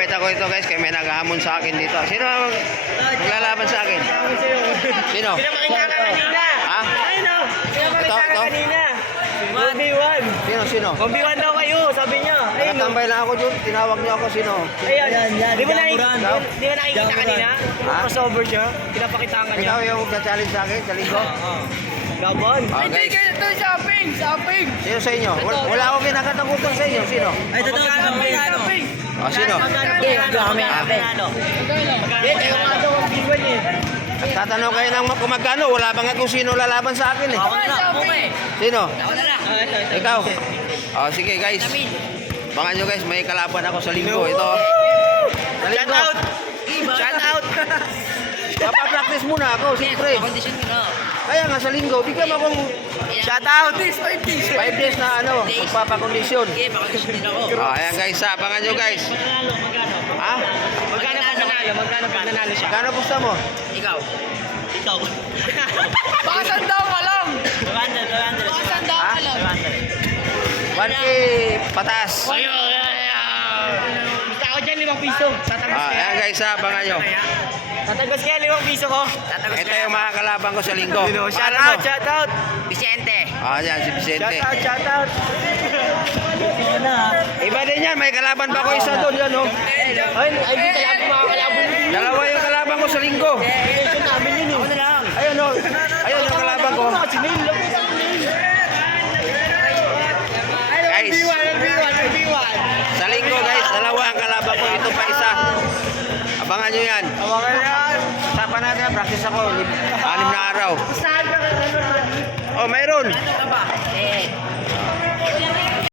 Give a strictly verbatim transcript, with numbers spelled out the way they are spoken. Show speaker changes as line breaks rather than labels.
Papakita ko ito guys, kaya may naghahamon sa akin dito. Sino ang maglalaban sa akin? Sino?
Pinapakita ka kanina.
Ha?
Ayun o. Pinapakita
Ito,
ka
ito.
kanina. one v one.
Sino, sino?
one v one daw kayo, sabi niya. Ayun o.
Nakatambay lang ako dun, tinawag niyo ako, sino?
Ayun.
Yan, yan,
Di mo
Jamuran.
nakikita, di mo nakikita
Jamuran.
kanina?
Ha?
Crossover siya. Pinapakitaan ka niya.
Ikaw yung magka-challenge sa akin, sa linggo?
Laban.
Ah, guys.
Ito, shopping! Shopping!
Sino sa inyo? Wala, wala akong kinakatakutan sa inyo, sino?
Ay, totoo, totoo.
Ah, sino?
Magkano?
Okay,
Magkano?
kami,
Magkano? Magkano?
Hindi, tayo nga daw ang bigwan eh.
Tatanong kayo ng kung magkano, wala ba nga kung sino lalaban sa akin eh.
Ako na lang, ako eh.
Sino?
Ako na lang.
Ikaw? Oh, sige guys. Baka nyo guys, may kalaban ako sa linggo. Ito. Sa
Shout
linggo.
out! Shout out!
Papapractice muna ako, siyempre.
Condition ko na.
Kaya nga sa linggo, bigyan mo akong
Shout out!
five days na ano, magpapakondisyon.
Okay, makakasyon din ako.
Oh, ayan guys, abangan nyo guys.
Magkano? Magkano?
Ha?
Magkano pag nanalo? Magkano pag nanalo siya?
Kano gusto mo?
Ikaw. Ikaw.
Baka sandao ka lang!
two hundred, two hundred.
Baka sandao ka lang!
one K patas.
Basta ako dyan, limang piso. Tatagos
Ah, ayan guys, abangan nyo.
Tatagos kaya limang piso ko.
Ito yung mga kalaban ko sa linggo.
Shout
Pangalan
out,
mo?
shout out.
Vicente.
Ah, yan, si Vicente.
Shout out, shout out.
Iba din yan, may kalaban pa ko isa doon yan, oh.
Ay, ay, di kalaban, mga kalaban yun.
Dalawa yung kalaban ko sa linggo.
Ito namin yun eh. Ako na lang.
Ayun, oh. Ayun yung kalaban ko.
Si Neil, lang sa Neil.
Guys,
one v one, one v one.
sa linggo guys, dalawa ang kalaban ko. Ito pa isa. Abangan nyo yan.
Awa ka yan.
Usapan natin na practice ako. lim- Anim na araw.
Saan ka ka naman?
Oh, mayroon.
Ano ka ba? Eh,